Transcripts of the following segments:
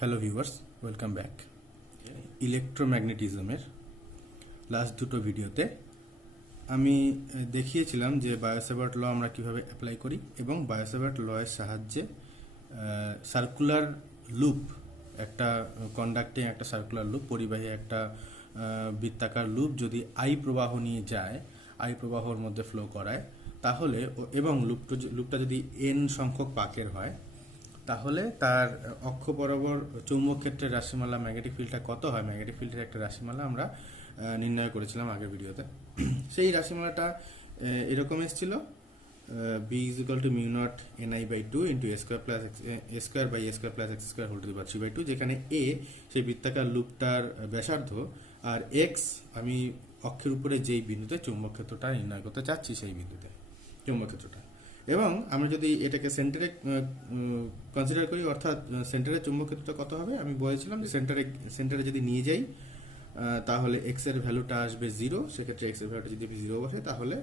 Hello viewers, welcome back. ইলেকট্রোম্যাগনেটিজমের last দুটো ভিডিওতে আমি দেখিয়েছিলাম যে বায়োসেভার্ট ল আমরা কিভাবে অ্যাপ্লাই করি এবং বায়োসেভার্ট ল এর সাহায্যে সার্কুলার লুপ, একটা কন্ডাক্টিং একটা সার্কুলার লুপ, পরিবাহী একটা বৃত্তাকার লুপ যদি আই প্রবাহ নিয়ে যায়, আই প্রবাহর মধ্যে ফ্লো করায়, তাহলে এবং লুপটা যদি এন সংখ্যক পাকের হয়, তাহলে তার অক্ষ বরাবর চৌম্বক ক্ষেত্রের রাশিমালা ম্যাগনেটিক ফিল্ডটা কত হয়, ম্যাগনেটিক ফিল্ডের একটা রাশিমালা আমরা নির্ণয় করেছিলাম আগের ভিডিওতে। সেই রাশিমালাটা এরকম এসেছিল, B is equal to mu naught N I by two into a square plus a square by a square plus x square whole to the power 3/2, যেখানে এ সেই বৃত্তাকার লুপটার ব্যাসার্ধ আর এক্স আমি অক্ষের উপরে যেই বিন্দুতে চৌম্বক ক্ষেত্রটা নির্ণয় করতে চাচ্ছি সেই বিন্দুতে চৌম্বক ক্ষেত্রটা। এবং আমরা যদি এটাকে সেন্টারে কনসিডার করি, অর্থাৎ সেন্টারের চৌম্বক ক্ষেত্রটা কত হবে, আমি বলেছিলাম যে সেন্টারে যদি নিয়ে যাই তাহলে এক্স এর ভ্যালুটা আসবে 0। সেক্ষেত্রে এক্স এর ভ্যালুটা যদি 0 বসে তাহলে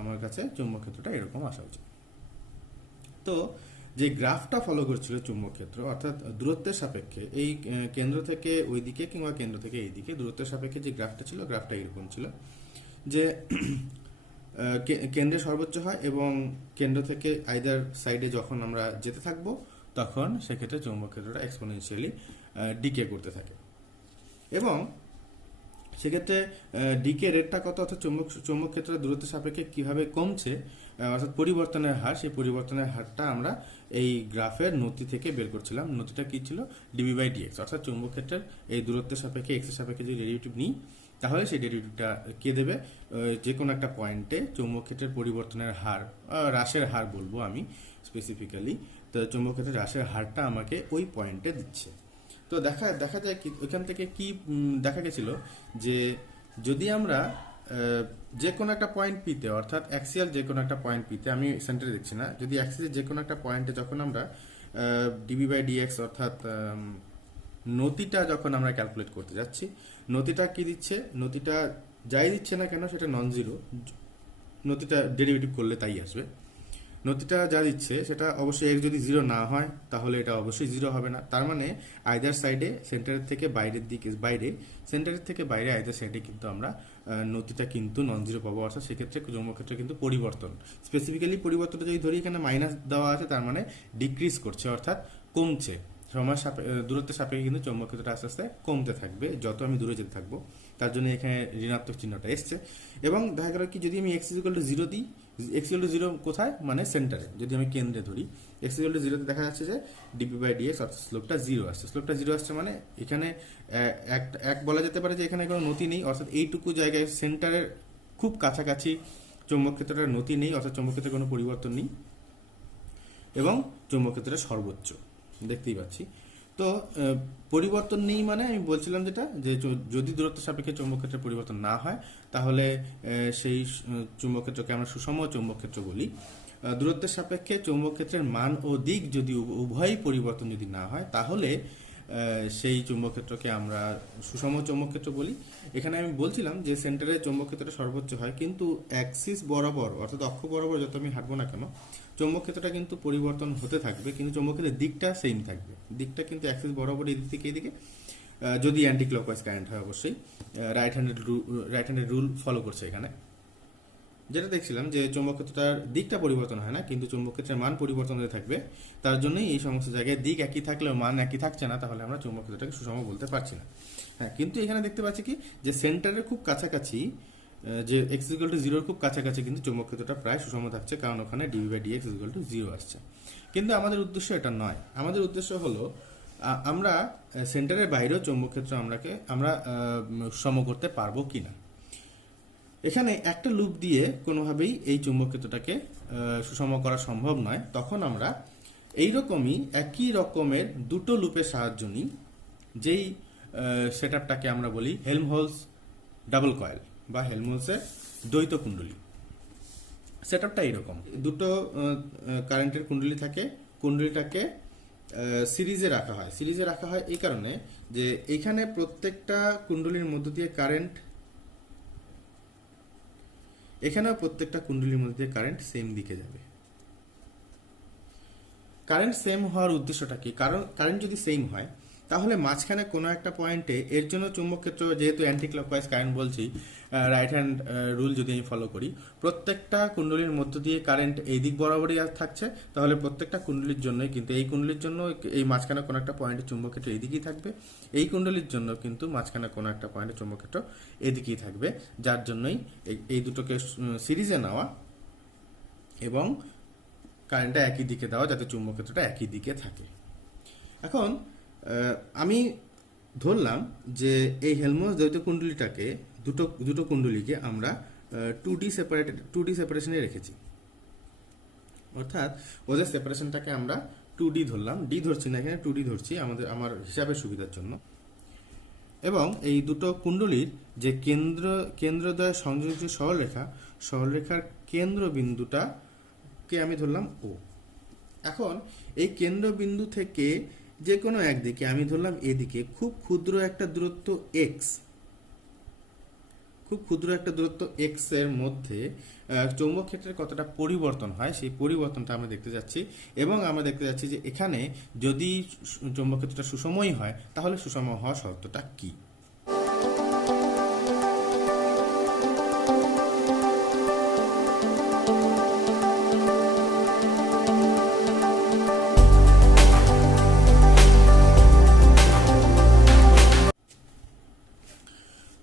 আমার কাছে চৌম্বক ক্ষেত্রটা এরকম আসা উচিত। তো যে গ্রাফটা ফলো করছিল চৌম্বক ক্ষেত্র, অর্থাৎ দূরত্বের সাপেক্ষে এই কেন্দ্র থেকে ওই দিকে কিংবা কেন্দ্র থেকে এই দিকে দূরত্বের সাপেক্ষে যে গ্রাফটা ছিল, গ্রাফটা এরকম ছিল যে কেন্দ্রে সর্বোচ্চ হয় এবং কেন্দ্র থেকে আইদার সাইডে যখন আমরা যেতে থাকবো তখন সেক্ষেত্রে চৌম্বক ক্ষেত্রটা এক্সপোনেনশিয়ালি ডিকে করতে থাকে। এবং সেক্ষেত্রে ডিকে রেটটা কত, অর্থাৎ চৌম্বক ক্ষেত্রের দূরত্বের সাপেক্ষে কিভাবে কমছে, অর্থাৎ পরিবর্তনের হার, সেই পরিবর্তনের হারটা আমরা এই গ্রাফের নতি থেকে বের করছিলাম। নতিটা কি ছিল, ডিবি বাই ডিএক্স, অর্থাৎ চৌম্বক ক্ষেত্রের এই দূরত্বের সাপেক্ষে এক্স এর সাপেক্ষে যদি ডেরিভেটিভ নিই তাহলে সেই ডেরিভেটিভটা কে দেবে, যে কোনো একটা পয়েন্টে চৌম্বক ক্ষেত্রের পরিবর্তনের হার, হ্রাসের হার বলবো আমি স্পেসিফিক্যালি, তো চৌম্বক ক্ষেত্রের হ্রাসের হারটা আমাকে ওই পয়েন্টে দিচ্ছে। তো দেখা যায় কি ওইখান থেকে কি দেখা গেছিল যে যদি আমরা যে কোনো একটা পয়েন্ট পিতে, অর্থাৎ অ্যাক্সিয়াল যে কোনো একটা পয়েন্ট পিতে, আমি সেন্টারে দেখছি না, যদি অ্যাক্সিসের যে কোনো একটা পয়েন্টে যখন আমরা ডিবি বাই ডিএক্স অর্থাৎ নতিটা যখন আমরা ক্যালকুলেট করতে যাচ্ছি, নতিটা কি দিচ্ছে, নতিটা যাই দিচ্ছে না কেন সেটা নন জিরো, নতিটা ডেরিভেটিভ করলে তাই আসবে। নতিটা যা দিচ্ছে সেটা অবশ্যই এর যদি 0 না হয় তাহলে এটা অবশ্যই 0 হবে না। তার মানে আইদার সাইডে সেন্টারের থেকে বাইরের দিকে, সেন্টারের থেকে বাইরে আইদার সাইডে কিন্তু আমরা নতিটা কিন্তু নন জিরো পাবো, অর্থাৎ সেক্ষেত্রে চৌম্বক ক্ষেত্রে কিন্তু পরিবর্তন, স্পেসিফিক্যালি পরিবর্তনটা যদি ধরি এখানে মাইনাস দেওয়া আছে, তার মানে ডিক্রিজ করছে, অর্থাৎ কমছে। সময় দূরত্বের সাপেক্ষে কিন্তু চৌম্বক ক্ষেত্রটা আস্তে আস্তে কমতে থাকবে যত আমি দূরে যেতে থাকবো, তার জন্য এখানে ঋণাত্মক চিহ্নটা এসছে। এবং দেখা গেল কি, যদি আমি এক্স ইকুয়াল টু 0 দিই, এক্স ইকুয়াল টু 0 কোথায়, মানে সেন্টারে, যদি আমি কেন্দ্রে ধরি এক্স ইকুয়াল টু 0তে দেখা যাচ্ছে যে ডিপি বাই ডিএক্স অর্থাৎ স্লোপটা 0 আসছে। স্লোপটা 0 আসছে মানে এখানে এক বলা যেতে পারে যে এখানে কোনো নতি নেই, অর্থাৎ এইটুকু জায়গায় সেন্টারের খুব কাছাকাছি চৌম্বক ক্ষেত্রটার নতি নেই, অর্থাৎ চৌম্বক ক্ষেত্রের কোনো পরিবর্তন নেই এবং চৌম্বক ক্ষেত্রের সর্বোচ্চ দেখতেই পাচ্ছি। তো পরিবর্তন নেই মানে আমি বলছিলাম যেটা, যে যদি দূরত্বের সাপেক্ষে চৌম্বক ক্ষেত্রের পরিবর্তন না হয় তাহলে সেই চৌম্বক ক্ষেত্রকে আমরা সুষম চৌম্বক ক্ষেত্র বলি। দূরত্বের সাপেক্ষে চৌম্বক ক্ষেত্রের মান ও দিক যদি উভয়ই পরিবর্তন যদি না হয় তাহলে সেই চৌম্বক ক্ষেত্রকে আমরা সুষম চৌম্বক ক্ষেত্র বলি। এখানে আমি বলছিলাম যে সেন্টারে চৌম্বক ক্ষেত্রটা সর্বোচ্চ হয়, কিন্তু অ্যাক্সিস বরাবর অর্থাৎ অক্ষ বরাবর যত আমি হাঁটবো না কেন চৌম্বক ক্ষেত্রটা কিন্তু পরিবর্তন হতে থাকবে, কিন্তু চৌম্বক ক্ষেত্রের দিকটা সেম থাকবে। দিকটা কিন্তু অ্যাক্সিস বরাবর এই দিক থেকে এইদিকে, যদি অ্যান্টি ক্লকওয়াইজ কারেন্ট হয় অবশ্যই, রাইট হ্যান্ডেড রুল ফলো করছে এখানে। যেটা দেখছিলাম যে চৌম্বক ক্ষেত্রটার দিকটা পরিবর্তন হয় না, কিন্তু চৌম্বক ক্ষেত্রের মান পরিবর্তন হতে থাকবে। তার জন্যই এই সমস্ত জায়গায় দিক একই থাকলেও মান একই থাকছে না, তাহলে আমরা চৌম্বক ক্ষেত্রটাকে সুষম বলতে পারছি না। হ্যাঁ, কিন্তু এখানে দেখতে পাচ্ছি কি যে সেন্টারের খুব কাছাকাছি, যে এক্স ইকুয়াল টু 0 খুব কাছাকাছি কিন্তু চৌম্বক ক্ষেত্রটা প্রায় সুষম থাকছে, কারণ ওখানে dv by dx equal to 0 আসছে। কিন্তু আমাদের উদ্দেশ্য এটা নয়। আমাদের উদ্দেশ্য হলো আমরা সেন্টারের বাইরেও চৌম্বক ক্ষেত্র আমরা সম করতে পারবো কিনা। এখানে একটা লুপ দিয়ে কোনোভাবেই এই চৌম্বক ক্ষেত্রটাকে সুষম করা সম্ভব নয়। তখন আমরা এইরকমই একই রকমের দুটো লুপের সাহায্য নিই, যেই সেটআপটাকে আমরা বলি হেলমহোলটজ ডাবল কয়েল বা হেলমহোলটজের দ্বৈত কুণ্ডলী। সেটআপটা এইরকম, দুটো কারেন্টের কুণ্ডলী থাকে, কুণ্ডলীটাকে সিরিজে রাখা হয় এই কারণে যে এখানে প্রত্যেকটা কুণ্ডলীর মধ্য দিয়ে কারেন্ট, এখানেও প্রত্যেকটা কুণ্ডলীর মধ্যে দিয়ে কারেন্ট সেম দিকে যাবে। কারেন্ট সেম হওয়ার উদ্দেশ্যটা কি, কারণ কারেন্ট যদি সেম হয় তাহলে মাঝখানে কোনো একটা পয়েন্টে এর জন্য চুম্বক ক্ষেত্র, যেহেতু অ্যান্টি ক্লকওয়াইজ কারেন্ট বলছি, রাইট হ্যান্ড রুল যদি আমি ফলো করি, প্রত্যেকটা কুণ্ডলীর মধ্য দিয়ে কারেন্ট এই দিক বরাবরই থাকছে, তাহলে প্রত্যেকটা কুণ্ডলীর জন্যই কিন্তু এই কুণ্ডলীর জন্য এই মাঝখানে কোনো একটা পয়েন্টে চুম্বক ক্ষেত্র এইদিকেই থাকবে, এই কুণ্ডলীর জন্য কিন্তু মাঝখানে কোনো একটা পয়েন্টে চুম্বক ক্ষেত্র এদিকেই থাকবে, যার জন্যই এই দুটোকে সিরিজে নেওয়া এবং কারেন্টটা একই দিকে দেওয়া, যাতে চুম্বক ক্ষেত্রটা একই দিকে থাকে। এখন আমি ধরলাম যে এই হেলমহোলটজ দ্বৈত কুণ্ডলীটাকে দুটো কুণ্ডলীকে আমরা 2D সেপারেশনে রেখেছি, অর্থাৎ ওদের সেপারেশনটাকে আমরা 2D ধরলাম, ডি ধরছি না এখানে, 2D ধরছি আমার হিসাবের সুবিধার জন্য। এবং এই দুটো কুণ্ডলীর যে কেন্দ্রদ্বয় সংযোজিত সরলরেখার কেন্দ্রবিন্দুটাকে আমি ধরলাম ও। এখন এই কেন্দ্রবিন্দু থেকে যে কোনো একদিকে আমি ধরলাম এদিকে খুব ক্ষুদ্র একটা দূরত্ব x এর মধ্যে চৌম্বক ক্ষেত্রের কতটা পরিবর্তন হয়, সেই পরিবর্তনটা আমরা দেখতে যাচ্ছি। এবং আমরা দেখতে যাচ্ছি যে এখানে যদি চৌম্বক ক্ষেত্রটা সুষমই হয়, তাহলে সুষম হওয়ার শর্তটা কি।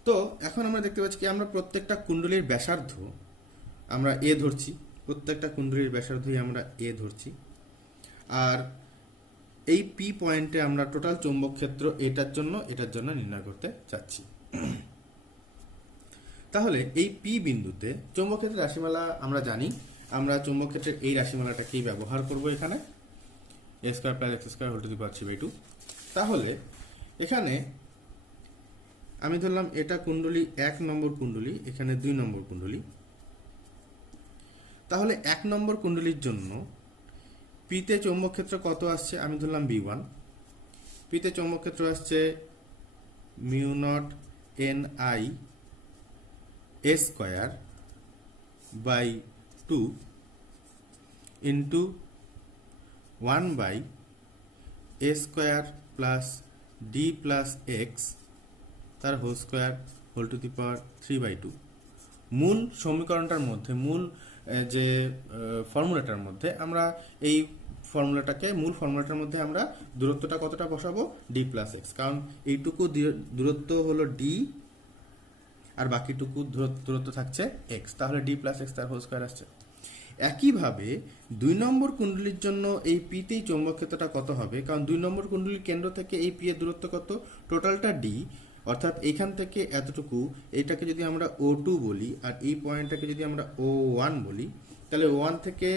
তো এখন আমরা দেখতে পাচ্ছি কি আমরা প্রত্যেকটা কুণ্ডলীর ব্যাসার্ধ আমরা এ ধরছি, প্রত্যেকটা কুণ্ডলীর ব্যাসার্ধই আমরা এ ধরছি, আর এই পি পয়েন্টে আমরা টোটাল চৌম্বক ক্ষেত্র এটার জন্য নির্ণয় করতে চাচ্ছি। তাহলে এই পি বিন্দুতে চৌম্বক ক্ষেত্রের রাশিমালা আমরা জানি, আমরা চৌম্বক ক্ষেত্রের এই রাশিমালাটাকেই ব্যবহার করব এখানে, a² + x² whole to the power 3/2। তাহলে এখানে আমি ধরলাম এটা কুণ্ডলী 1 নম্বর কুণ্ডলী, এখানে 2 নম্বর কুণ্ডলী। তাহলে 1 নম্বর কুণ্ডলীর জন্য পিতে চৌম্বক ক্ষেত্র কত আসছে, আমি ধরলাম B1। পিতে চৌম্বক ক্ষেত্র আসছে μ0 Ni² into 1/a² + d + x তার হোল টু দি পাওয়ার 3/2। মূল সমীকরণটার মধ্যে, মূল যে ফর্মুলাটার মধ্যে আমরা এই মূল ফর্মুলাটার মধ্যে আমরা দূরত্বটা কতটা বসাবো, d + x, কারণ এইটুকু দূরত্ব হলো d আর বাকিটুকু দূরত্ব থাকছে x, তাহলে d + x তার হোল স্কয়ার আসছে। একইভাবে 2 নম্বর কুণ্ডলীর জন্য এই পিতেই চৌম্বক ক্ষেত্রটা কত হবে, কারণ 2 নম্বর কুণ্ডলীর কেন্দ্র থেকে এই পি এর দূরত্ব কত, টোটালটা d, অর্থাৎ এইখান থেকে এতটুকু, এইটাকে যদি আমরা O2 বলি আর এই পয়েন্টটাকে যদি আমরা O1 বলি, তাহলে O1 থেকে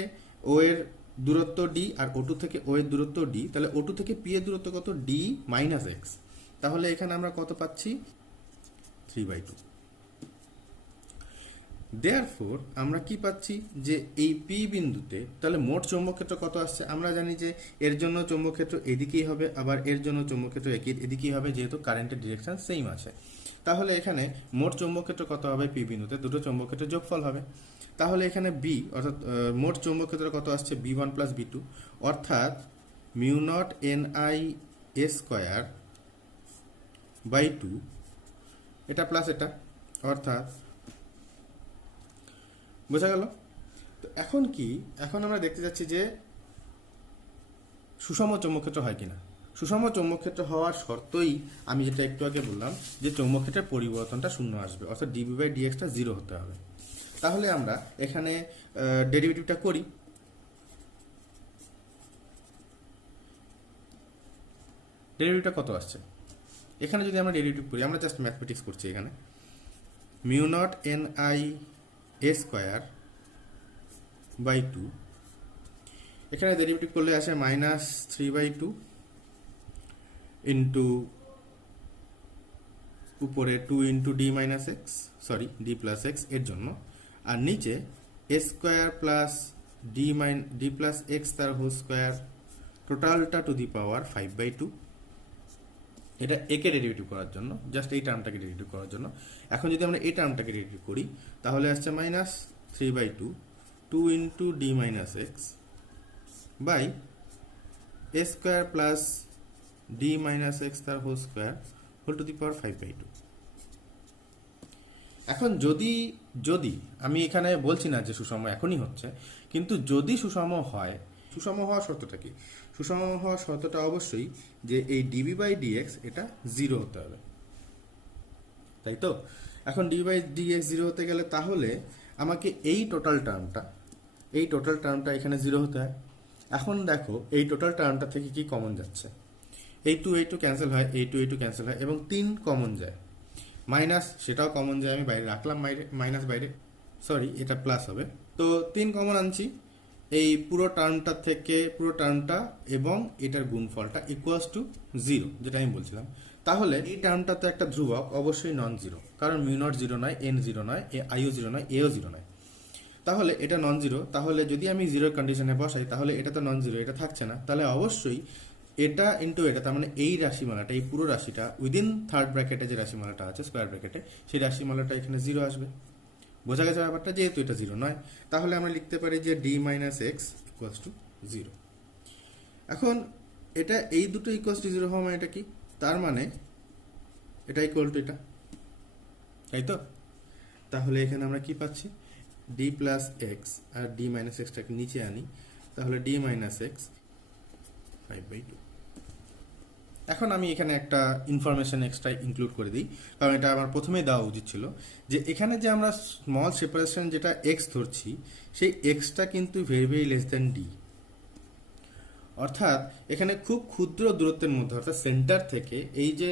O এর দূরত্ব d আর O2 থেকে O এর দূরত্ব d, তাহলে O2 থেকে P এর দূরত্ব কত, d - x। তাহলে এখানে আমরা কত পাচ্ছি, 3/2। দেয়ারফোর আমরা কি পাচ্ছি যে এই পি বিন্দুতে তাহলে মোট চৌম্বক ক্ষেত্র কত আসছে, আমরা জানি যে এর জন্য চৌম্বক ক্ষেত্র এদিকেই হবে, আবার এর জন্য চৌম্বক ক্ষেত্র এদিকেই হবে, যেহেতু কারেন্টের ডিরেকশন সেম আছে। তাহলে এখানে মোট চৌম্বক ক্ষেত্র কত হবে, পি বিন্দুতে দুটো চৌম্বক ক্ষেত্রের যোগফল হবে। তাহলে এখানে বি অর্থাৎ মোট চৌম্বক ক্ষেত্র কত আসছে, B1 + B2, অর্থাৎ μ0 Ni²/2, এটা প্লাস এটা, অর্থাৎ বোঝা গেল। তো এখন আমরা দেখতে যাচ্ছি যে সুষম চৌম্বক ক্ষেত্র হয় কিনা। সুষম চৌম্বক ক্ষেত্র হওয়ার শর্তই আমি যেটা একটু আগে বললাম, যে চৌম্বক ক্ষেত্রের পরিবর্তনটা শূন্য আসবে, অর্থাৎ dB/dx টা 0 হতে হবে। তাহলে আমরা এখানে ডেরিভেটিভটা করি। ডেরিভেটিভটা কত আসছে, এখানে যদি আমরা ডেরিভেটিভ করি, আমরা জাস্ট ম্যাথমেটিক্স করছি এখানে, μ0 Ni²/2, এখানে ডেরিভেটিভ করলে আসে -3/2 ইন্টু উপরে 2 × d + x এর জন্য, আর নিচে a² + d + x তার হোল স্কয়ার, টোটালটা টু দি পাওয়ার 5/2। এটা একে ডেরিভেটিভ করার জন্য, জাস্ট এই টার্মটাকে ডেরিভেটিভ করার জন্য। এখন যদি আমরা এই টার্মটাকে ডেরিভেটিভ করি, তাহলে আসছে -3/2 2 × d - x by a² + D minus x তার whole square whole to the power 5/2। এখন যদি যদি আমি এখানে বলছি না যে সুষম এখনই হচ্ছে, কিন্তু যদি সুষম হয়, সুষম হওয়ার শর্তটা কি? সুষম হওয়ার শর্তটা অবশ্যই যে এই ডিবি বাই ডিএক্স এটা 0 হতে হবে, তাই তো? এখন ডিবি বাই ডিএক্স 0 হতে গেলে তাহলে আমাকে এই টোটাল টার্মটা এখানে 0 হতে হয়। এখন দেখো এই টোটাল টার্মটা থেকে কি কমন যাচ্ছে, এই টু ক্যান্সেল হয়, এই টু ক্যান্সেল হয় এবং 3 কমন যায়, মাইনাস সেটাও কমন যায়, আমি বাইরে রাখলাম, মাইনাস বাইরে, সরি এটা প্লাস হবে। তো 3 কমন আনছি এই পুরো টার্মটা এবং এটার গুণফলটা ইকুয়ালস টু 0, যেটা আমি বলছিলাম। তাহলে এই টার্মটা তো একটা ধ্রুবক, অবশ্যই নন জিরো, কারণ মিউ নট 0 নয়, এন 0 নয়, আইও 0 নয়, এও 0 নয়। তাহলে এটা নন জিরো, তাহলে যদি আমি জিরোর কন্ডিশনে বসাই তাহলে এটা তো নন জিরো, এটা থাকছে না। তাহলে অবশ্যই এটা ইন্টু এটা, তার মানে এই রাশিমালাটা, এই পুরো রাশিটা উইদিন থার্ড ব্র্যাকেটে যে রাশিমালাটা আছে স্কোয়ার ব্র্যাকেটে, সেই রাশিমালাটা এখানে 0 আসবে। বোঝা গেছে ব্যাপারটা? যেহেতু এটা 0 নয়, তাহলে আমরা লিখতে পারি যে D minus x equals two 0। এখন এটা এই দুটো ইকুয়ালস টু 0 হওয়া মানে এটা কি? তার মানে এটা ইকুয়াল টু এটা, তাই তো? তাহলে এখানে আমরা কি পাচ্ছি? ডি প্লাস এক্স, আর ডি মাইনাস এক্সটাকে নিচে আনি, তাহলে ডি মাইনাস এক্স 5/2। এখন আমি এখানে একটা ইনফরমেশন এক্সট্রা ইনক্লুড করে দিই, কারণ এটা আমার প্রথমেই দেওয়া উচিত ছিল, যে এখানে যে আমরা স্মল সেপারেশন যেটা এক্স ধরছি, সেই এক্সটা কিন্তু very very less than D. অর্থাৎ এখানে খুব ক্ষুদ্র দূরত্বের মধ্যে, অর্থাৎ সেন্টার থেকে এই যে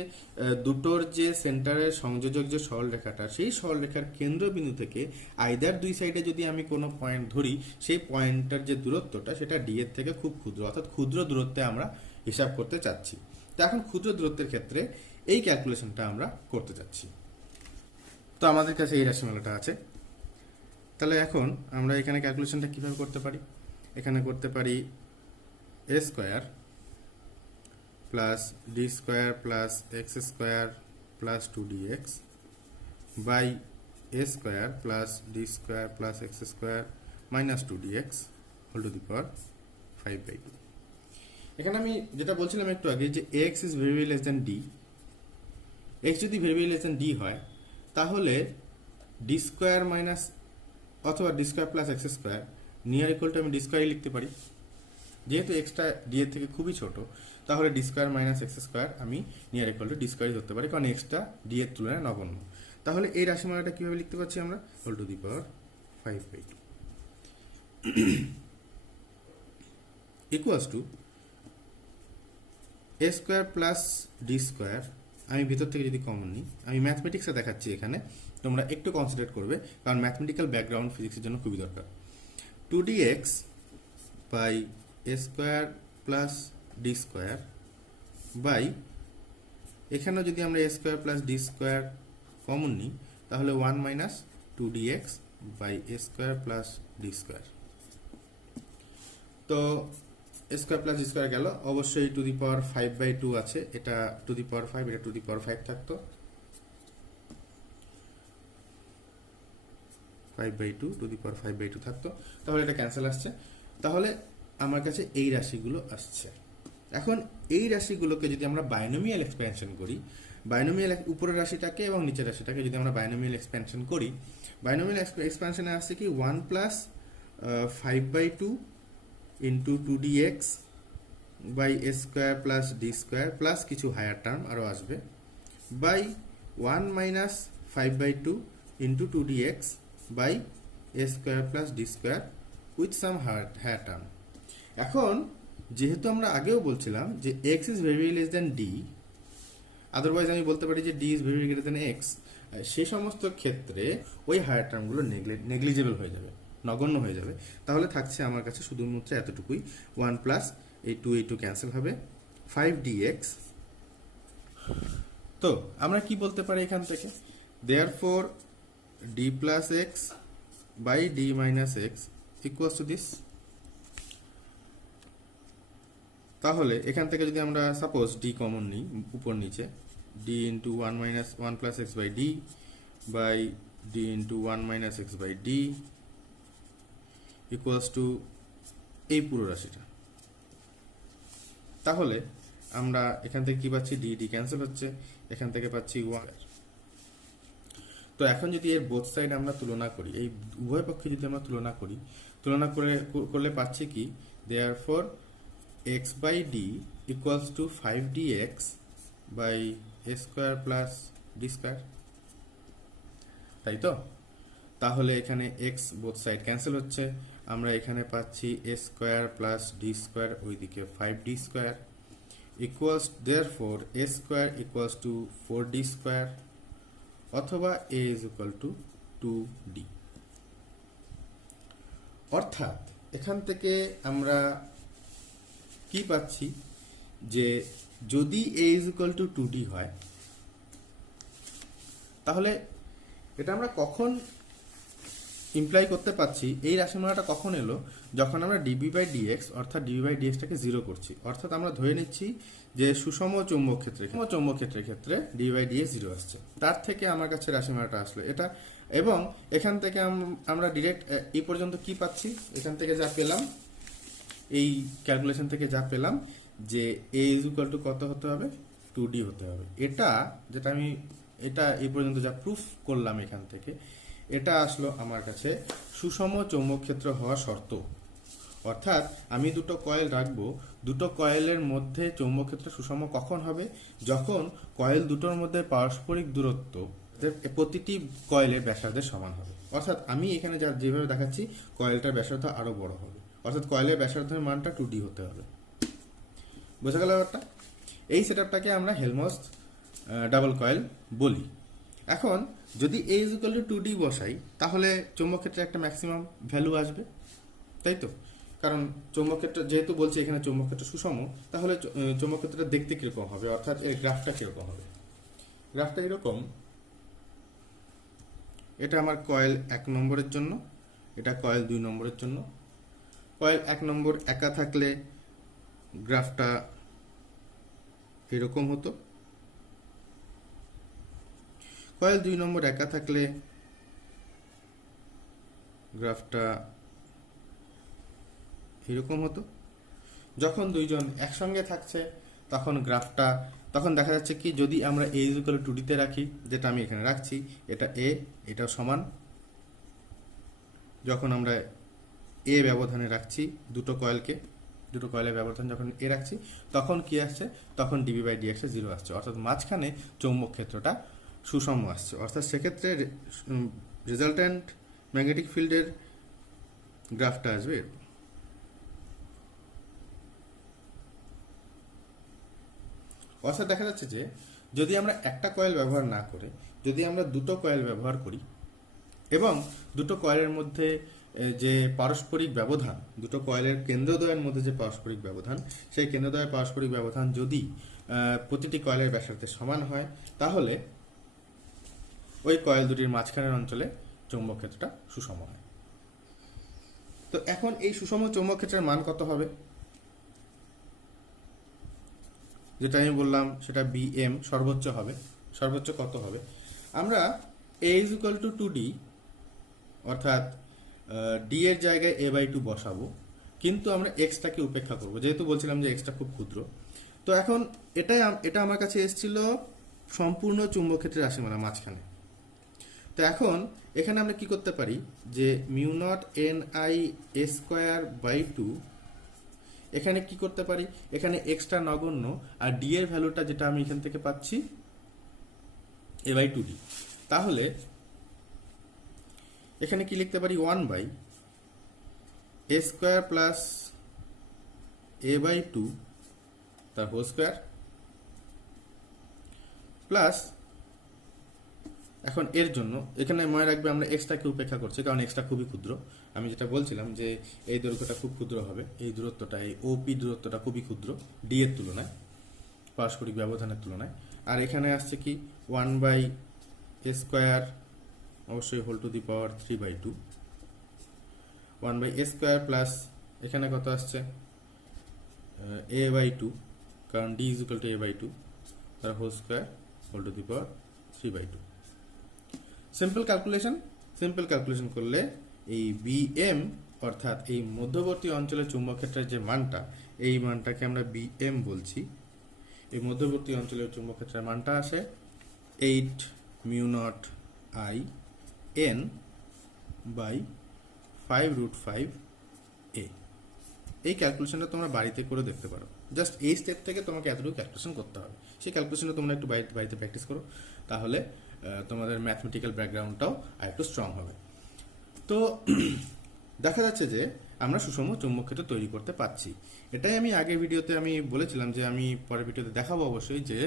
দুটোর যে সেন্টারের সংযোজক যে সরলরেখাটা, সেই সরলরেখার কেন্দ্রবিন্দু থেকে আইদার দুই সাইডে যদি আমি কোনো পয়েন্ট ধরি, সেই পয়েন্টটার যে দূরত্বটা সেটা ডি এর থেকে খুব ক্ষুদ্র, অর্থাৎ ক্ষুদ্র দূরত্বে আমরা হিসাব করতে চাচ্ছি। তো এখন ক্ষুদ্র দূরত্বের ক্ষেত্রে এই ক্যালকুলেশনটা আমরা করতে চাচ্ছি। তো আমাদের কাছে এই রাশিমালাটা আছে। তাহলে এখন আমরা এখানে ক্যালকুলেশনটা কিভাবে করতে পারি? এখানে করতে পারি a square plus D square plus x square plus 2dx by a square plus D square plus x square minus 2dx whole to the power 5/2। এখানে আমি যেটা বলছিলাম একটু আগে, যে x is very very less than D, x যদি very very less than D হয়, তাহলে ডি স্কোয়ার মাইনাস অথবা D square plus x square near equal to আমি ডি স্কোয়ারই লিখতে পারি। যেহেতু এক্সটা ডি এর থেকে খুবই ছোট, তাহলে ডি স্কোয়ার মাইনাস এক্স স্কোয়ার আমি নিয়ার ইকুয়াল টু ডি স্কোয়ারই ধরতে পারি, কারণ এক্সটা ডি এর তুলনায় নগণ্য। তাহলে এই রাশিমালাটা কিভাবে লিখতে পারছি আমরা? Whole to the power 5/2 equals to a square plus D square. আমি ভিতর থেকে যদি কমন নিই, আমি ম্যাথমেটিক্সে দেখাচ্ছি এখানে, তোমরা একটু কনসিডার করবে, কারণ ম্যাথমেটিক্যাল ব্যাকগ্রাউন্ড ফিজিক্সের জন্য খুবই দরকার। 2dx by a square plus D square by, এখানেও যদি আমরা a square plus D square common নিই, তাহলে 1 minus 2dx by a square plus D square. তো a square plus D square গেল, অবশ্যই টু দি পাওয়ার 5/2 আছে, এটা টু দি পাওয়ার 5, এটা টু দি পাওয়ার 5 থাকতো, 5/2 টু দি পাওয়ার 5/2 থাকতো, তাহলে এটা ক্যান্সেল আসছে। তাহলে আমার কাছে এই রাশিগুলো আসছে। এখন এই রাশিগুলোকে যদি আমরা বাইনোমিয়াল এক্সপ্যানশন করি, বাইনোমিয়াল উপরের রাশিটাকে এবং নিচের রাশিটাকে যদি আমরা বাইনোমিয়াল এক্সপ্যানশন করি, বাইনোমিয়াল এক্সপ্যানশনে আসছে কি 1 plus 5/2 into 2dx by a square plus D square plus কিছু হায়ার টার্ম আরও আসবে, by 1 minus 5/2 into 2dx by a square plus D square with some higher term. এখন যেহেতু আমরা আগেও বলছিলাম যে x is very less than d, otherwise আমি বলতে পারি যে d is very greater than x, সেই সমস্ত ক্ষেত্রে ওই হায়ার টার্মগুলো নেগলিজেবল হয়ে যাবে, নগণ্য হয়ে যাবে। তাহলে থাকছে আমার কাছে শুধুমাত্র এতটুকুই, 1 প্লাস এই 2 ক্যান্সেল হবে, 5dx। তো আমরা কি বলতে পারি এখান থেকে? Therefore d plus x by d minus x equals to this. তাহলে এখান থেকে যদি আমরা সাপোজ ডি কমন নিই উপর নিচে, d into 1 minus 1 plus x by d by d into 1 minus x by d equals to এই পুরো রাশিটা। তাহলে আমরা এখান থেকে কি পাচ্ছি, ডি ডি ক্যান্সেল হচ্ছে, এখান থেকে পাচ্ছি 1। তো এখন যদি এর বোথ সাইড আমরা তুলনা করি, এই উভয় পক্ষে যদি আমরা তুলনা করলে পাচ্ছি কি, therefore x by d equals to 5dx by a square plus D square, তাই তো? তাহলে এখানে x বোথ সাইড ক্যান্সেল হচ্ছে, আমরা এখানে পাচ্ছি a square plus D square, ওইদিকে 5d square equals, therefore a square equals to 4d square, অথবা a is equal two 2d। অর্থাৎ এখান থেকে আমরা কি পাচ্ছি, যে যদি a is equal two 2d হয়, তাহলে এটা আমরা কখন ইমপ্লাই করতে পারছি, এই রাশিমালাটা কখন এলো, যখন আমরা ডিবি বাই ডিএক্স অর্থাৎ ডিবি বাই ডিএক্সটাকে 0 করছি। অর্থাৎ আমরা ধরে নিচ্ছি যে সুষম চৌম্বক ক্ষেত্রের ক্ষেত্রে ডিবি বাই ডিএক্স 0 আসছে, তার থেকে আমার কাছে রাশিমালাটা আসলো এটা। এবং এখান থেকে আমরা ডিরেক্ট এই পর্যন্ত কি পাচ্ছি, এখান থেকে যা পেলাম, এই ক্যালকুলেশন থেকে যা পেলাম, যে এ ইজ ইকুয়াল টু কত হতে হবে, 2d হতে হবে। যেটা আমি এই পর্যন্ত যা প্রুফ করলাম এখান থেকে, এটা আসলো আমার কাছে সুষম চৌম্বক ক্ষেত্র হওয়া শর্ত। অর্থাৎ আমি দুটো কয়েল রাখবো, দুটো কয়েলের মধ্যে চৌম্বক ক্ষেত্র সুষম কখন হবে, যখন কয়েল দুটোর মধ্যে পারস্পরিক দূরত্ব প্রতিটি কয়েলের ব্যাসার্ধের সমান হবে। অর্থাৎ আমি এখানে যেভাবে দেখাচ্ছি, কয়েলটার ব্যাসার্ধ আরো বড় হবে, অর্থাৎ কয়েলের ব্যাসার্ধের মানটা 2d হতে হবে। বোঝা গেল ব্যাপারটা? এই সেটআপটাকে আমরা হেলমহলটজ ডাবল কয়েল বলি। এখন যদি a is equal two 2d বসাই, তাহলে চৌম্বক ক্ষেত্রে একটা ম্যাক্সিমাম ভ্যালু আসবে, তাই তো? কারণ চৌম্বক ক্ষেত্র যেহেতু বলছি এখানে চৌম্বক ক্ষেত্র সুষম, তাহলে চৌম্বক ক্ষেত্রটা দেখতে কিরকম হবে, অর্থাৎ এর গ্রাফটা কিরকম হবে। গ্রাফটা এরকম, এটা আমার কয়েল 1 নম্বরের জন্য, এটা কয়েল 2 নম্বরের জন্য। কয়েল 1 নম্বর একা থাকলে গ্রাফটা এরকম হতো, কয়েল 2 নম্বর একা থাকলে গ্রাফটা এরকম হতো। যখন দুইজন একসঙ্গে থাকছে তখন দেখা যাচ্ছে কি, যদি আমরা a is equal two 2d তে রাখি, যেটা আমি এখানে রাখছি, এটা a, এটাও সমান। যখন আমরা a ব্যবধানে রাখছি দুটো কয়েলের ব্যবধান যখন a রাখছি, তখন কি আসছে, তখন ডিবি বাই ডিএক্স 0 আসছে, অর্থাৎ মাঝখানে চৌম্বক ক্ষেত্রটা সুষম আসছে। অর্থাৎ সেক্ষেত্রে রেজাল্ট্যান্ট ম্যাগনেটিক ফিল্ডের গ্রাফটা আসবে। অর্থাৎ দেখা যাচ্ছে যে যদি আমরা একটা কয়েল ব্যবহার না করে, যদি আমরা দুটো কয়েল ব্যবহার করি, এবং দুটো কয়েলের মধ্যে যে পারস্পরিক ব্যবধান, দুটো কয়েলের কেন্দ্রদ্বয়ের মধ্যে যে পারস্পরিক ব্যবধান, সেই কেন্দ্রদ্বয়ের পারস্পরিক ব্যবধান যদি প্রতিটি কয়েলের ব্যাসার্ধের সমান হয়, তাহলে ওই কয়েল দুটির মাঝখানের অঞ্চলে চৌম্বক ক্ষেত্রটা সুষম হয়। তো এখন এই সুষম চৌম্বক ক্ষেত্রের মান কত হবে, যেটা আমি বললাম সেটা bm সর্বোচ্চ হবে। সর্বোচ্চ কত হবে, আমরা a is equal two 2d, অর্থাৎ d এর জায়গায় a/2 বসাবো, কিন্তু আমরা x-টাকে উপেক্ষা করব, যেহেতু বলছিলাম যে x-টা খুব ক্ষুদ্র। তো এখন এটা আমার কাছে এসেছিল সম্পূর্ণ চুম্বক ক্ষেত্রের রাশিমালা মাঝখানে। তো এখন এখানে আমরা কি করতে পারি, যে μ0 ni a স্কয়ার বাই 2, এখানে কি করতে পারি, এখানে এক্সটা নগণ্য, আর ডি এর ভ্যালুটা যেটা আমি এখান থেকে পাচ্ছি a/2d, তাহলে এখানে কি লিখতে পারি, 1 by a square plus a/2 তার হোল স্কয়ার, প্লাস এখন এর জন্য এখানে মনে রাখবে আমরা এক্সটাকে উপেক্ষা করছি, কারণ এক্সটা খুবই ক্ষুদ্র। আমি যেটা বলছিলাম যে এই দৈর্ঘ্যটা খুব ক্ষুদ্র হবে, এই দূরত্বটা, এই ওপি দূরত্বটা খুবই ক্ষুদ্র ডি এর তুলনায়, পারস্পরিক ব্যবধানের তুলনায়। আর এখানে আসছে কি 1 বাই এ স্কোয়ার, অবশ্যই whole to the power 3/2, 1 by a square plus এখানে কত আসছে a/2, কারণ d is equal to a/2 তার whole square whole to the power 3/2। Simple calculation করলে এই bm, অর্থাৎ এই মধ্যবর্তী অঞ্চলের চুম্বক ক্ষেত্রের যে মানটা, এই মানটাকে আমরা bm বলছি। এই মধ্যবর্তী অঞ্চলের চুম্বক ক্ষেত্রের মানটা আসে 8 mu naught i n by 5√5 a. এই ক্যালকুলেশনটা তোমরা বাড়িতে করে দেখতে পারো। জাস্ট এই স্টেপ থেকে তোমাকে এতটুকু ক্যালকুলেশন করতে হবে। সেই ক্যালকুলেশনটা তোমরা একটু বাড়িতে প্র্যাকটিস করো, তাহলে তোমাদের ম্যাথমেটিক্যাল ব্যাকগ্রাউন্ডটাও আর একটু স্ট্রং হবে। তো দেখা যাচ্ছে যে আমরা সুষম চৌম্বক ক্ষেত্র তৈরি করতে পারছি। এটাই আমি আগের ভিডিওতে আমি বলেছিলাম যে আমি পরের ভিডিওতে দেখাবো অবশ্যই যে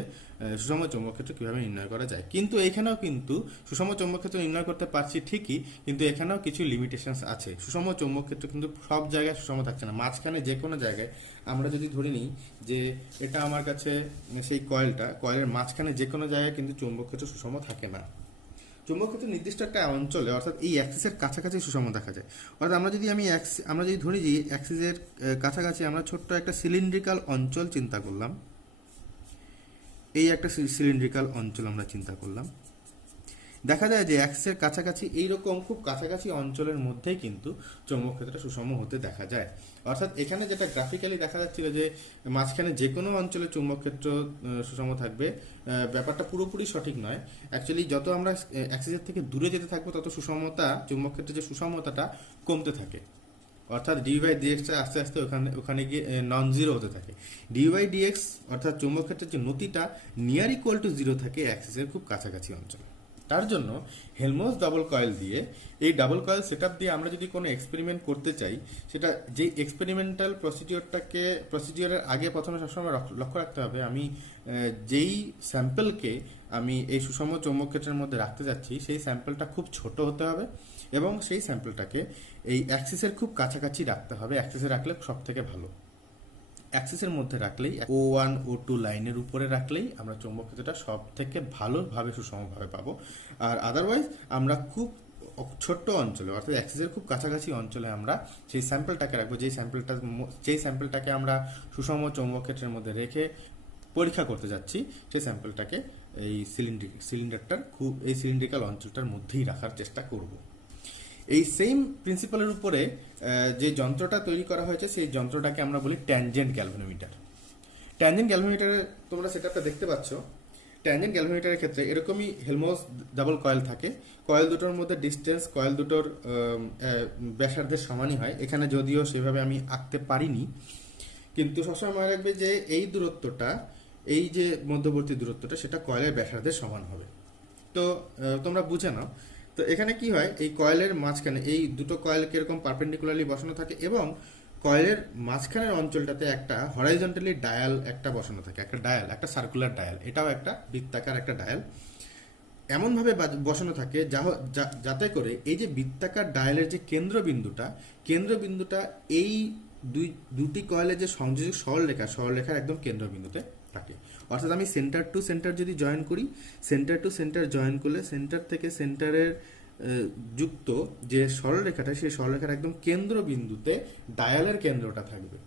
সুষম চৌম্বক ক্ষেত্র কীভাবে নির্ণয় করা যায়। কিন্তু এখানেও কিন্তু সুষম চৌম্বক ক্ষেত্র নির্ণয় করতে পারছি ঠিকই, কিন্তু এখানেও কিছু লিমিটেশনস আছে। সুষম চৌম্বক ক্ষেত্র কিন্তু সব জায়গায় সুষম থাকছে না। মাঝখানে যে কোনো জায়গায় আমরা যদি ধরে নিই যে এটা আমার কাছে সেই কয়েলের মাঝখানে যে কোনো জায়গায় কিন্তু চৌম্বক ক্ষেত্র সুষম থাকে না। চৌম্বক ক্ষেত্র নির্দিষ্ট একটা অঞ্চলে অর্থাৎ এই অ্যাক্সিসের কাছাকাছি সুষম দেখা যায়। অর্থাৎ আমরা যদি ধরি যে অ্যাক্সিসের কাছাকাছি আমরা ছোট্ট একটা সিলিন্ড্রিক্যাল অঞ্চল চিন্তা করলাম, এই একটা সিলিন্ড্রিক্যাল অঞ্চল আমরা চিন্তা করলাম, দেখা যায় যে অ্যাক্সিসের কাছাকাছি এইরকম খুব কাছাকাছি অঞ্চলের মধ্যেই কিন্তু চৌম্বক ক্ষেত্রটা সুষম হতে দেখা যায়। অর্থাৎ এখানে যেটা গ্রাফিক্যালি দেখা যাচ্ছিল যে মাঝখানে যে কোনো অঞ্চলে চৌম্বক ক্ষেত্র সুষম থাকবে, ব্যাপারটা পুরোপুরি সঠিক নয়। অ্যাকচুয়ালি যত আমরা অ্যাক্সিসের থেকে দূরে যেতে থাকবো তত চৌম্বক ক্ষেত্রের যে সুষমতাটা কমতে থাকে। অর্থাৎ ডিভাই/ডিএক্সটা আস্তে আস্তে ওখানে গিয়ে নন জিরো হতে থাকে। ডিভাই/ডিএক্স অর্থাৎ চৌম্বক ক্ষেত্রের যে নতিটা নিয়ার ইকুয়াল টু জিরো থাকে অ্যাক্সিসের খুব কাছাকাছি অঞ্চলে। তার জন্য হেলমহোলটজ ডাবল কয়েল দিয়ে, এই ডাবল কয়েল সেটআপ দিয়ে আমরা যদি কোনো এক্সপেরিমেন্ট করতে চাই, সেটা যে এক্সপেরিমেন্টাল প্রসিডিওরের আগে প্রথমে সবসময় লক্ষ্য রাখতে হবে আমি যেই স্যাম্পলকে আমি এই সুষম চৌম্বক ক্ষেত্রের মধ্যে রাখতে যাচ্ছি সেই স্যাম্পলটা খুব ছোট হতে হবে এবং সেই স্যাম্পলটাকে এই অ্যাক্সিসের খুব কাছাকাছি রাখতে হবে। অ্যাক্সিসে রাখলে সব থেকে ভালো। অ্যাক্সিসের মধ্যে রাখলেই O1 O2 লাইনের উপরে রাখলেই আমরা চৌম্বক ক্ষেত্রটা সব থেকে ভালোভাবে সুষমভাবে পাবো। আর আদারওয়াইজ আমরা খুব ছোট্ট অঞ্চলে অর্থাৎ অ্যাক্সিসের খুব কাছাকাছি অঞ্চলে আমরা সেই স্যাম্পলটাকে রাখবো, যেই স্যাম্পলটাকে আমরা সুষম চৌম্বক ক্ষেত্রের মধ্যে রেখে পরীক্ষা করতে যাচ্ছি, সেই স্যাম্পলটাকে এই সিলিন্ড্রিক্যাল অঞ্চলটার মধ্যেই রাখার চেষ্টা করব। এই সেম প্রিন্সিপালের উপরে যে যন্ত্রটা তৈরি করা হয়েছে সেই যন্ত্রটাকে আমরা বলি ট্যানজেন্ট গ্যালভানোমিটার। ট্যানজেন্ট গ্যালভানোমিটারে তোমরা সেটআপটা দেখতে পাচ্ছ। ট্যানজেন্ট গ্যালভানোমিটারের ক্ষেত্রে এরকমই হেলমহোলটজ ডাবল কয়েল থাকে। কয়েল দুটোর মধ্যে ডিস্টেন্স কয়েল দুটোর ব্যাসার্ধের সমানই হয়। এখানে যদিও সেভাবে আমি আঁকতে পারিনি, কিন্তু সবসময় মনে রাখবে যে এই দূরত্বটা, এই যে মধ্যবর্তী দূরত্বটা, সেটা কয়েলের ব্যাসার্ধের সমান হবে। তো তোমরা বুঝে নাও। তো এখানে কি হয়, এই কয়েলের মাঝখানে এই দুটো কয়েল কিরকম পারপেন্ডিকুলারলি বসানো থাকে এবং কয়েলের মাঝখানের অঞ্চলটাতে একটা হরাইজন্টালি ডায়াল একটা বসানো থাকে, একটা সার্কুলার ডায়াল, এটাও একটা বৃত্তাকার একটা ডায়াল এমনভাবে বসানো থাকে যাতে করে এই যে বৃত্তাকার ডায়ালের যে কেন্দ্রবিন্দুটা এই দুটি কয়েলের যে সংযোজক সরলরেখার একদম কেন্দ্রবিন্দুতে থাকে। অর্থাৎ আমি সেন্টার টু সেন্টার যদি জয়েন করি, সেন্টার টু সেন্টার জয়েন করলে সেন্টার থেকে সেন্টারের যুক্ত যে সরলরেখাটা, সেই সরলরেখার একদম কেন্দ্রবিন্দুতে ডায়ালের কেন্দ্রটা থাকবে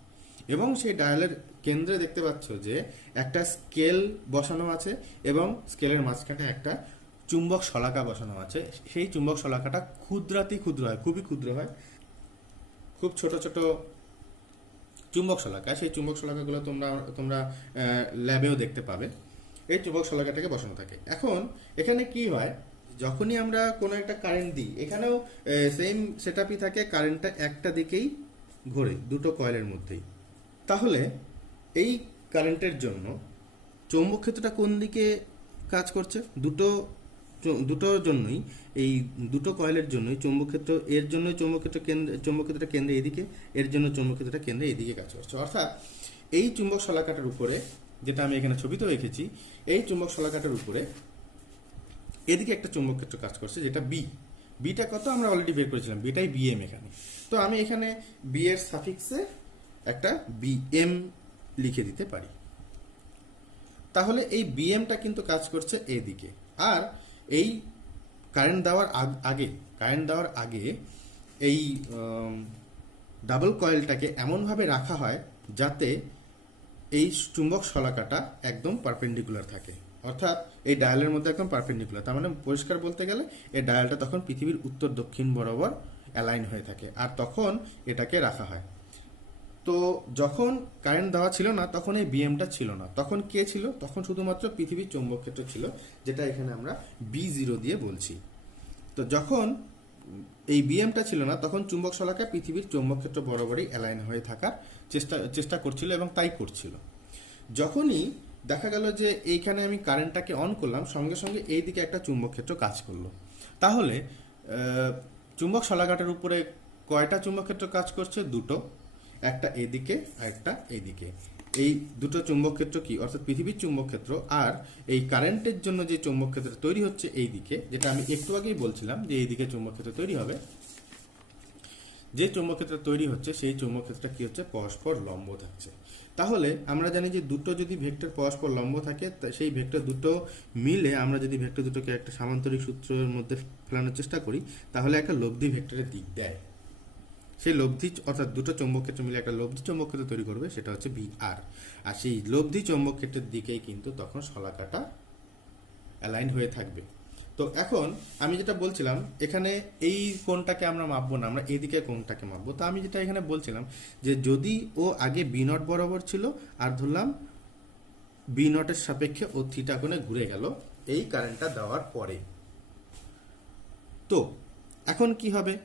এবং সেই ডায়ালের কেন্দ্রে দেখতে পাচ্ছ যে একটা স্কেল বসানো আছে এবং স্কেলের মাঝখানে একটা চুম্বক শলাকা বসানো আছে। সেই চুম্বক শলাকাটা ক্ষুদ্রাতি ক্ষুদ্র হয়, খুবই ক্ষুদ্র হয়, খুব ছোট ছোট চুম্বক শলাকা। সেই চুম্বক শলাকাগুলো তোমরা ল্যাবেও দেখতে পাবে। এই চুম্বক শলাকাটাকে বসানো থাকে। এখন এখানে কি হয়, যখনই আমরা কোনো একটা কারেন্ট দিই, এখানেও সেম সেটআপই থাকে, কারেন্টটা একটা দিকেই ঘোরে দুটো কয়েলের মধ্যেই। তাহলে এই কারেন্টের জন্য চৌম্বক ক্ষেত্রটা কোন দিকে কাজ করছে? দুটোর জন্যই, এই দুটো কয়েলের জন্যই চৌম্বক ক্ষেত্রটা কেন্দ্রে এদিকে, এর জন্য চৌম্বক ক্ষেত্রটা কেন্দ্রে এদিকে কাজ করছে। অর্থাৎ এই চুম্বক শলাকাটার উপরে, যেটা আমি এখানে ছবিতেও রেখেছি, এই চুম্বক শলাকাটার উপরে এদিকে একটা চৌম্বক ক্ষেত্র কাজ করছে, যেটা বিটা কত আমরা অলরেডি বের করেছিলাম, বিটাই বিএম এখানে। তো আমি এখানে বি এর সাফিক্সে একটা বিএম লিখে দিতে পারি। তাহলে এই বিএমটা কিন্তু কাজ করছে এদিকে। আর এই কারেন্ট দেওয়ার আগে এই ডাবল কয়েলটাকে এমনভাবে রাখা হয় যাতে এই চুম্বক শলাকাটা একদম পারপেন্ডিকুলার থাকে, অর্থাৎ এই ডায়ালের মধ্যে একদম পারপেন্ডিকুলার। তার মানে পরিষ্কার বলতে গেলে এই ডায়ালটা তখন পৃথিবীর উত্তর দক্ষিণ বরাবর অ্যালাইন হয়ে থাকে, আর তখন এটাকে রাখা হয়। তো তো যখন কারেন্ট দেওয়া ছিল না তখন এই বিএমটা ছিল না, তখন কে ছিল? তখন শুধুমাত্র পৃথিবীর চৌম্বক ক্ষেত্র ছিল, যেটা এখানে আমরা B0 দিয়ে বলছি। তো যখন এই বিএমটা ছিল না তখন চুম্বক শলাকা পৃথিবীর চৌম্বক ক্ষেত্র বরাবরই অ্যালাইন হয়ে থাকার চেষ্টা করছিল এবং তাই করছিল। যখনই দেখা গেল যে এইখানে আমি কারেন্টটাকে অন করলাম, সঙ্গে সঙ্গে এই দিকে একটা চুম্বক ক্ষেত্র কাজ করলো। তাহলে চুম্বক শলাকাটার উপরে কয়টা চুম্বক ক্ষেত্র কাজ করছে? দুটো, একটা এদিকে আর একটা এইদিকে। এই দুটো চুম্বক ক্ষেত্র কি, অর্থাৎ পৃথিবীর চুম্বক ক্ষেত্র আর এই কারেন্টের জন্য যে চুম্বক ক্ষেত্র তৈরি হচ্ছে এই দিকে, যেটা আমি একটু আগেই বলছিলাম যে এই দিকে চুম্বক ক্ষেত্র তৈরি হবে, যে চুম্বক ক্ষেত্র তৈরি হচ্ছে সেই চুম্বক ক্ষেত্রটা কি হচ্ছে? পরস্পর লম্ব থাকছে। তাহলে আমরা জানি যে দুটো যদি ভেক্টর পরস্পর লম্ব থাকে, সেই ভেক্টর দুটো মিলে আমরা যদি ভেক্টর দুটোকে একটা সামান্তরিক সূত্রের মধ্যে ফেলানোর চেষ্টা করি, তাহলে একটা লব্ধি ভেক্টরের দিক দেয়। সেই লব্ধি, অর্থাৎ দুটো চৌম্বক ক্ষেত্র মিলে একটা লব্ধি চৌম্বক ক্ষেত্র তৈরি করবে, সেটা হচ্ছে VR। আর সেই লব্ধি চৌম্বক ক্ষেত্রের দিকেই কিন্তু তখন শলাকাটা অ্যালাইন হয়ে থাকবে। তো এখন আমি যেটা বলছিলাম, এখানে এই কোণটাকে আমরা মাপবো না, আমরা এদিকে কোণটাকে মাপবো। তো আমি যেটা এখানে বলছিলাম যে যদি ও আগে B0 বরাবর ছিল আর ধরলাম B0 এর সাপেক্ষে ও থিটা কোণে ঘুরে গেল এই কারেন্টটা দেওয়ার পরে, তো এখন কি হবে?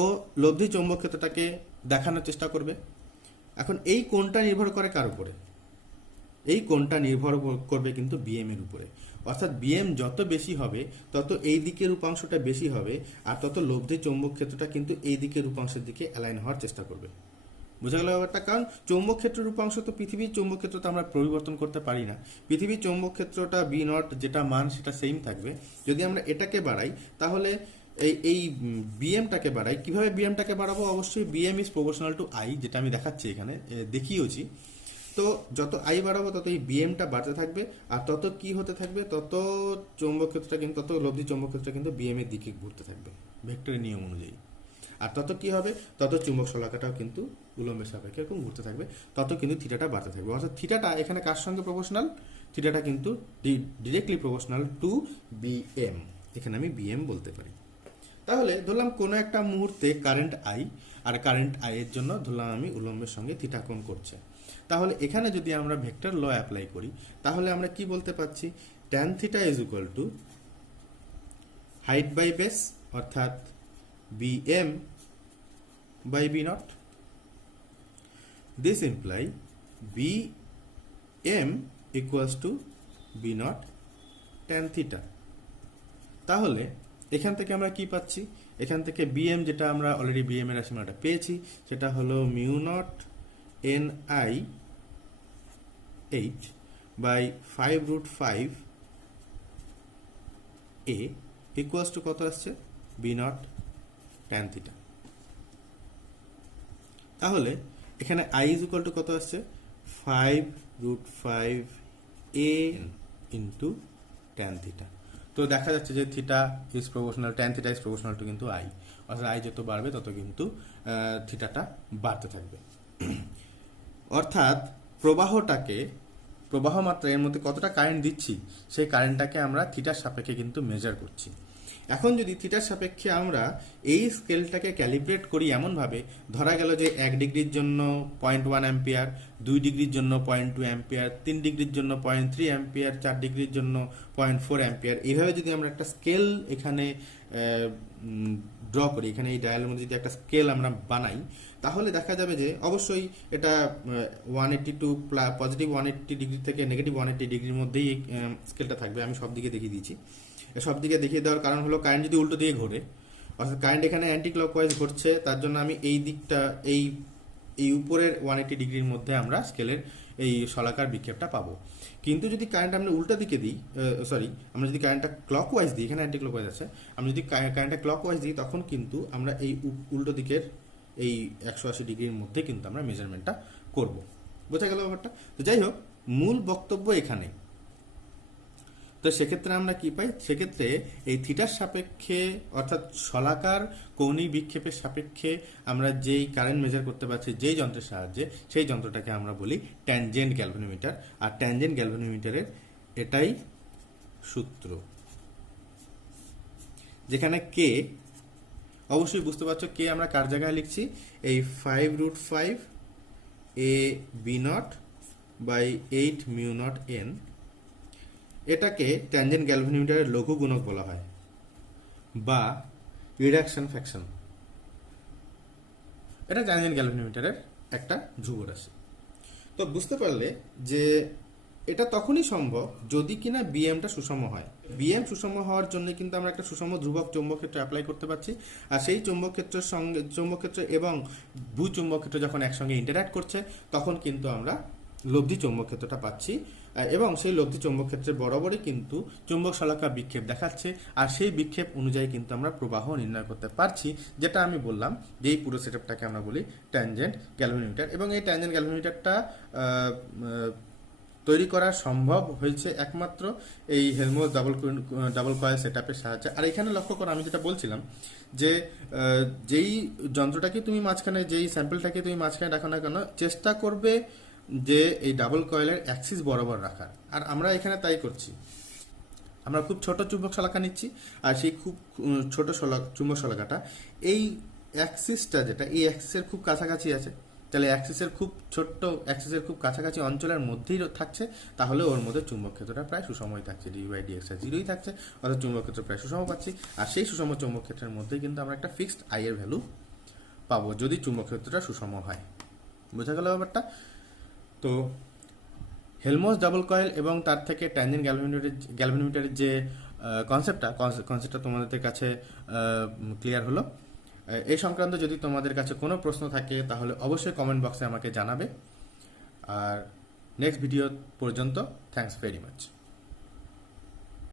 ও লব্ধি চৌম্বক ক্ষেত্রটাকে দেখানোর চেষ্টা করবে। এখন এই কোণটা নির্ভর করে কার উপরে? এই কোণটা নির্ভর করবে কিন্তু বিএম এর উপরে। অর্থাৎ বিএম যত বেশি হবে তত এই দিকের উপাংশটা বেশি হবে, আর তত লব্ধি চৌম্বক ক্ষেত্রটা কিন্তু এই দিকের উপাংশের দিকে অ্যালাইন হওয়ার চেষ্টা করবে। বোঝা গেল ব্যাপারটা? কারণ চৌম্বক ক্ষেত্রের উপাংশ তো পৃথিবীর চৌম্বক ক্ষেত্রটা আমরা পরিবর্তন করতে পারি না। পৃথিবীর চৌম্বক ক্ষেত্রটা B0 যেটা মান সেটা সেম থাকবে। যদি আমরা এটাকে বাড়াই তাহলে এই বিএমটাকে বাড়াই। কিভাবে বিএমটাকে বাড়াবো? অবশ্যই BM is proportional to I, যেটা আমি দেখাচ্ছি এখানে, দেখিয়েছি। তো যত আই বাড়াবো তত এই বিএমটা বাড়তে থাকবে, আর তত কি হতে থাকবে? তত চৌম্বক ক্ষেত্রটা কিন্তু, তত লব্ধি চৌম্বক ক্ষেত্রটা কিন্তু বিএম এর দিকে ঘুরতে থাকবে ভেক্টরের নিয়ম অনুযায়ী। আর তত কি হবে? তত চুম্বক শলাকাটাও কিন্তু উলম্বের সাপেক্ষে এরকম ঘুরতে থাকবে, তত কিন্তু থিটাটা বাড়তে থাকবে। অর্থাৎ থিটাটা এখানে কার সঙ্গে প্রপোর্শনাল? থিটাটা কিন্তু ডিরেক্টলি প্রপোর্শনাল টু বিএম। এখানে আমি বিএম বলতে পারি। তাহলে ধরলাম কোনো একটা মুহূর্তে কারেন্ট আই, আর কারেন্ট আই এর জন্য ধরলাম আমি উলম্বের সঙ্গে থিটা কোণ করছে। তাহলে এখানে যদি আমরা ভেক্টর ল অ্যাপ্লাই করি তাহলে আমরা কি বলতে পারছি? Tan theta is equal to height by base, অর্থাৎ BM by B0. This imply BM equals to B0 tan theta. তাহলে এখান থেকে আমরা কি পাচ্ছি? এখান থেকে BM, যেটা আমরা অলরেডি BM এর রাশিমালাটা পেয়েছি, সেটা হলো μ0 NiH by 5√5 A equals to কত আসছে? B0 tan theta। তাহলে এখানে I ইজ ইকুয়াল টু কত আসছে? 5√5 A ইন্টু ট্যান থিটা। তো দেখা যাচ্ছে যে theta is proportional, tan theta is proportional to কিন্তু I, অর্থাৎ I যত বাড়বে তত কিন্তু থিটাটা বাড়তে থাকবে। অর্থাৎ প্রবাহ মাত্রা এর মধ্যে কতটা কারেন্ট দিচ্ছি সেই কারেন্টটাকে আমরা থিটার সাপেক্ষে কিন্তু মেজার করছি। এখন যদি থিটার সাপেক্ষে আমরা এই স্কেলটাকে ক্যালিব্রেট করি এমনভাবে, ধরা গেল যে 1 ডিগ্রির জন্য 0.1 অ্যাম্পিয়ার, 2 ডিগ্রির জন্য 0.2 অ্যাম্পিয়ার, 3 ডিগ্রির জন্য 0.3 অ্যাম্পিয়ার, 4 ডিগ্রির জন্য 0.4 অ্যাম্পিয়ার, এইভাবে যদি আমরা একটা স্কেল এখানে ড্র করি, এখানে এই ডায়ালের মধ্যে যদি একটা স্কেল আমরা বানাই, তাহলে দেখা যাবে যে অবশ্যই এটা 182 পজিটিভ 180 ডিগ্রি থেকে নেগেটিভ 180 ডিগ্রির মধ্যেই স্কেলটা থাকবে। আমি সব দিকে দেখিয়ে দিয়েছি। সব দিকে দেখিয়ে দেওয়ার কারণ হলো কারেন্ট যদি উল্টো দিকে ঘোরে, অর্থাৎ কারেন্ট এখানে অ্যান্টি ক্লকওয়াইজ ঘুরছে, তার জন্য আমি এই দিকটা এই উপরের 180 ডিগ্রির মধ্যে আমরা স্কেলের এই শলাকার বিক্ষেপটা পাবো। কিন্তু যদি কারেন্ট আমরা উল্টো দিকে দিই, আমরা যদি কারেন্টটা ক্লকওয়াইজ দিই, এখানে অ্যান্টি ক্লকওয়াইজ আছে, আমরা যদি কারেন্টটা ক্লকওয়াইজ দিই তখন কিন্তু আমরা এই উল্টো দিকের এই 180 ডিগ্রির মধ্যে কিন্তু আমরা মেজারমেন্টটা করব। বোঝা গেল ব্যাপারটা? তো যাই হোক, মূল বক্তব্য এখানে। তো সেক্ষেত্রে আমরা কি পাই? সেক্ষেত্রে এই থিটার সাপেক্ষে, অর্থাৎ শলাকার কৌণিক বিক্ষেপের সাপেক্ষে আমরা যেই কারেন্ট মেজার করতে পারছি যেই যন্ত্রের সাহায্যে, সেই যন্ত্রটাকে আমরা বলি ট্যানজেন্ট গ্যালভানোমিটার। আর ট্যানজেন্ট গ্যালভানোমিটারের এটাই সূত্র, যেখানে কে, অবশ্যই বুঝতে পারছো কে আমরা কার জায়গায় লিখছি? এই 5√5 a B naught by 8 mu naught N, এটাকে ট্যানজেন্ট গ্যালভানোমিটারের লঘু গুণক বলা হয় বা রিডাকশন ফ্যাকশন। এটা ট্যানজেন্ট গ্যালভানোমিটারের একটা ধ্রুব রাশি। তো বুঝতে পারলে যে এটা তখনই সম্ভব যদি কিনা বিএমটা সুষম হয়। বিএম সুষম হওয়ার জন্য কিন্তু আমরা একটা সুষম ধ্রুবক চৌম্বক ক্ষেত্র অ্যাপ্লাই করতে পারছি, আর সেই চৌম্বক ক্ষেত্রের সঙ্গে চৌম্বক ক্ষেত্র এবং ভূ চৌম্বক ক্ষেত্র যখন একসঙ্গে ইন্টারঅ্যাক্ট করছে তখন কিন্তু আমরা লব্ধি চৌম্বক ক্ষেত্রটা পাচ্ছি, এবং সেই লব্ধি চৌম্বক ক্ষেত্রের বরাবরই কিন্তু চুম্বক শলাকা বিক্ষেপ দেখাচ্ছে, আর সেই বিক্ষেপ অনুযায়ী কিন্তু আমরা প্রবাহ নির্ণয় করতে পারছি, যেটা আমি বললাম যে এই পুরো সেটআপটাকে আমরা বলি ট্যানজেন্ট গ্যালভানোমিটার। এবং এই ট্যানজেন্ট গ্যালভানোমিটারটা তৈরি করা সম্ভব হয়েছে একমাত্র এই হেলমহোল্টজ ডাবল কয়েল সেটআপের সাহায্যে। আর এখানে লক্ষ্য করো, আমি যেটা বলছিলাম যে যেই যন্ত্রটাকে তুমি মাঝখানে, যেই স্যাম্পলটাকে তুমি মাঝখানে রাখো না কেন, চেষ্টা করবে যে এই ডাবল কয়েলের অ্যাক্সিস বরাবর রাখার। আর আমরা এখানে তাই করছি, আমরা খুব ছোট চুম্বক শলাকা নিচ্ছি, আর সেই খুব ছোট চুম্বক শলাকাটা এই অ্যাক্সিসটা, যেটা এই অ্যাক্সিসের খুব কাছাকাছি আছে, তাহলে অ্যাক্সিসের খুব ছোট্ট, অ্যাক্সিসের খুব কাছাকাছি অঞ্চলের মধ্যেই থাকছে, তাহলে ওর মধ্যে চুম্বক ক্ষেত্রটা প্রায় সুষমই থাকছে, ডি বাই ডি এক্স জিরোই থাকছে, অর্থাৎ চুম্বক ক্ষেত্র প্রায় সুষম পাচ্ছি। আর সেই সুষম চুম্বক ক্ষেত্রের মধ্যেই কিন্তু আমরা একটা ফিক্সড আই এর ভ্যালু পাবো যদি চুম্বক ক্ষেত্রটা সুষম হয়। বোঝা গেল ব্যাপারটা? তো হেলমহোল্টজ ডাবল কয়েল এবং তার থেকে ট্যানজেন্ট গ্যালভানোমিটারের যে কনসেপ্টটা তোমাদের কাছে ক্লিয়ার হলো। এই সংক্রান্ত যদি তোমাদের কাছে কোনো প্রশ্ন থাকে তাহলে অবশ্যই কমেন্ট বক্সে আমাকে জানাবে। আর নেক্সট ভিডিও পর্যন্ত থ্যাঙ্কস ভেরি মাচ।